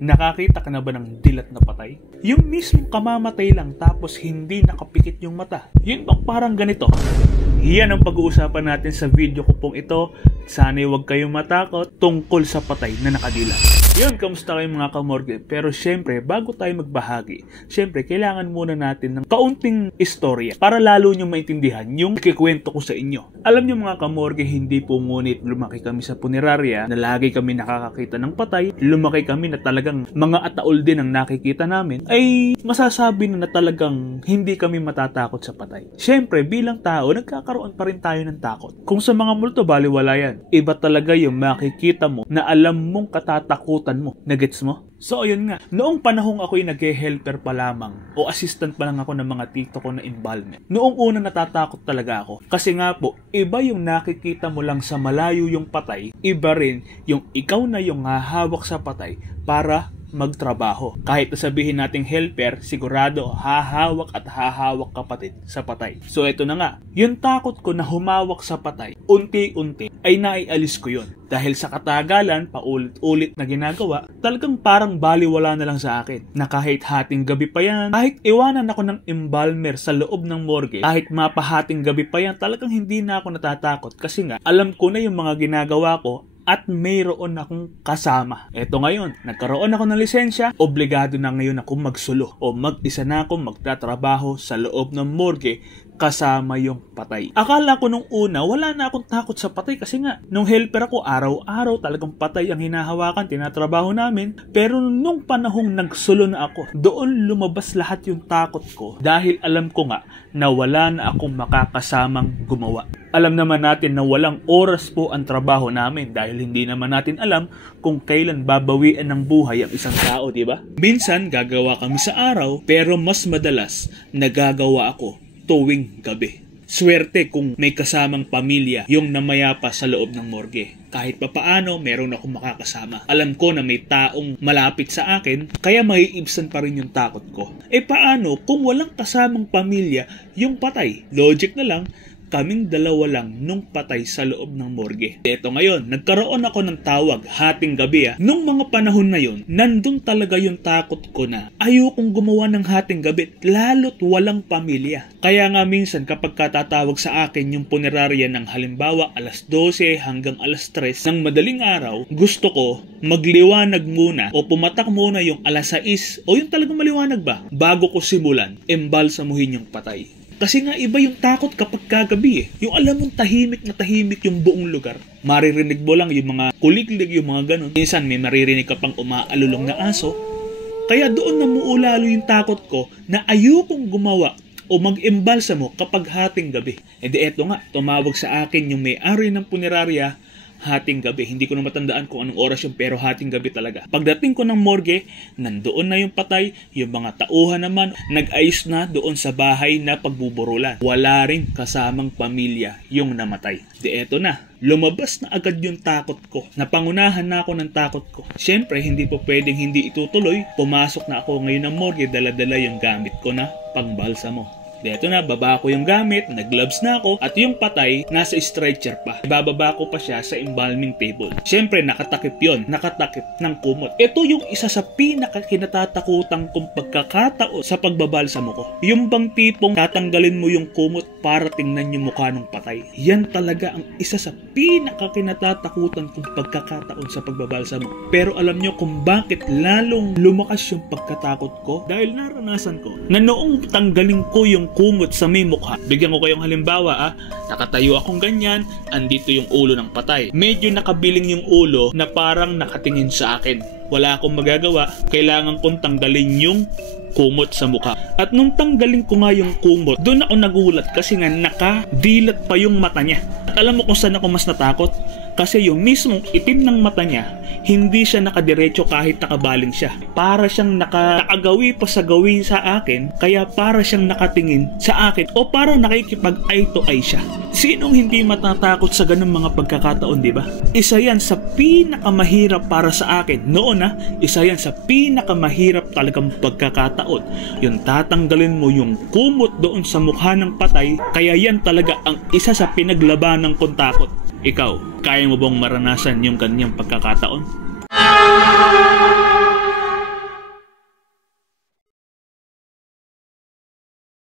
Nakakita ka na ba ng dilat na patay? Yung mismong kamamatay lang tapos hindi nakapikit yung mata. Yun bang parang ganito? Yan ang pag-uusapan natin sa video ko pong ito. Sana'y huwag kayong matakot tungkol sa patay na nakadilat. Yun, kamusta kayo mga kamorgue? Pero syempre, bago tayo magbahagi, syempre, kailangan muna natin ng kaunting istorya para lalo nyo maintindihan yung kikwento ko sa inyo. Alam nyo mga kamorgue, hindi po ngunit lumaki kami sa punerarya na lagi kami nakakakita ng patay. Lumaki kami na talagang mga ataol din ang nakikita namin. Ay masasabi na talagang hindi kami matatakot sa patay. Syempre, bilang tao, nagkakaroon pa rin tayo ng takot. Kung sa mga multo, baliwala yan. Iba talaga yung makikita mo na alam mong katatakutan mo. Nagets mo? So ayun nga, noong panahong ako'y nag-helper pa lamang o assistant pa lang ako ng mga tito ko na embalmment. Noong una natatakot talaga ako. Kasi nga po, iba yung nakikita mo lang sa malayo yung patay, iba rin yung ikaw na yung hahawak sa patay para magtrabaho. Kahit sabihin nating helper, sigurado hahawak at hahawak kapatid sa patay. So eto na nga, yung takot ko na humawak sa patay, unti-unti ay naialis ko yun. Dahil sa katagalan, paulit-ulit na ginagawa, talagang parang baliwala na lang sa akin. Na kahit hating gabi pa yan, kahit iwanan ako ng embalmer sa loob ng morgue, kahit mapahating gabi pa yan, talagang hindi na ako natatakot. Kasi nga, alam ko na yung mga ginagawa ko at mayroon akong kasama. Eto ngayon, nagkaroon ako ng lisensya, obligado na ngayon ako magsulo o mag-isa na ako magtatrabaho sa loob ng morgue kasama yung patay. Akala ko nung una, wala na akong takot sa patay kasi nga, nung helper ako, araw-araw talagang patay ang hinahawakan, tinatrabaho namin. Pero nung panahong nagsulo na ako, doon lumabas lahat yung takot ko dahil alam ko nga na wala na akong makakasamang gumawa. Alam naman natin na walang oras po ang trabaho namin dahil hindi naman natin alam kung kailan babawian ng buhay ang isang tao, di ba? Minsan gagawa kami sa araw pero mas madalas nagagawa ako tuwing gabi. Swerte kung may kasamang pamilya yung namayapa sa loob ng morgue. Kahit papaano, meron akong makakasama. Alam ko na may taong malapit sa akin, kaya maiibsan pa rin yung takot ko. E paano kung walang kasamang pamilya yung patay? Logic na lang, kaming dalawa lang nung patay sa loob ng morgue. Eto ngayon, nagkaroon ako ng tawag hating gabi. Nung mga panahon na yun, nandun talaga yung takot ko na ayokong gumawa ng hating gabi, lalo't walang pamilya. Kaya nga minsan kapag katatawag sa akin yung punerarya ng halimbawa alas 12 hanggang alas 3 ng madaling araw, gusto ko magliwanag muna o pumatak muna yung alas 6 o yung talagang maliwanag ba bago ko simulan embalsamuhin yung patay. Kasi nga iba yung takot kapag kagabi Yung alam mong tahimik na tahimik yung buong lugar. Maririnig mo lang yung mga kuliglig, yung mga ganun. Minsan may maririnig ka pang umaalulong na aso. Kaya doon na muulalo yung takot ko na ayokong gumawa o mag-embalsa mo kapag hating gabi. E di eto nga, tumawag sa akin yung may-ari ng punerarya hating gabi. Hindi ko na matandaan kung anong oras yung pero hating gabi talaga. Pagdating ko ng morgue, nandoon na yung patay, yung mga tauhan naman, nag-ayos na doon sa bahay na pagbuburulan. Wala rin kasamang pamilya yung namatay. Di eto na, lumabas na agad yung takot ko. Napangunahan na ako ng takot ko. Siyempre, hindi po pwedeng hindi itutuloy. Pumasok na ako ngayon ng morgue, dala-dala yung gamit ko na pangbalsamo. Dito na, baba ko yung gamit, nag-gloves na ako, at yung patay, nasa stretcher pa. Bababa ko pa siya sa embalming table. Siyempre, nakatakip yon, nakatakip ng kumot. Ito yung isa sa pinakakinatatakutan kong pagkakataon sa pagbabalsamo ko. Yung bang tipong tatanggalin mo yung kumot para tingnan yung mukha ng patay. Yan talaga ang isa sa pinakakinatatakutan kong pagkakataon sa pagbabalsamo. Pero alam nyo kung bakit lalong lumakas yung pagkatakot ko? Dahil naranasan ko na noong tanggalin ko yung kumot sa may mukha. Bigyan ko kayong halimbawa nakatayo akong ganyan, andito yung ulo ng patay. Medyo nakabiling yung ulo na parang nakatingin sa akin. Wala akong magagawa, kailangan kong tanggalin yung kumot sa mukha. At nung tanggalin ko nga yung kumot, doon ako nagulat kasi nga nakadilat pa yung mata niya. At alam mo kung saan ako mas natakot? Kasi yung mismong itim ng mata niya, hindi siya nakadiretso kahit nakabaling siya. Para siyang nakagawi pa sa gawi sa akin, kaya para siyang nakatingin sa akin o parang nakikipag-eye to eye siya. Sinong hindi matatakot sa ganung mga pagkakataon, di ba? Isa yan sa pinakamahirap para sa akin. Noon isa yan sa pinakamahirap talagang pagkakataon. Yung tatanggalin mo yung kumot doon sa mukha ng patay, kaya yan talaga ang isa sa pinaglabanan kong takot. Ikaw, kaya mo bang maranasan yung kanyang pagkakataon?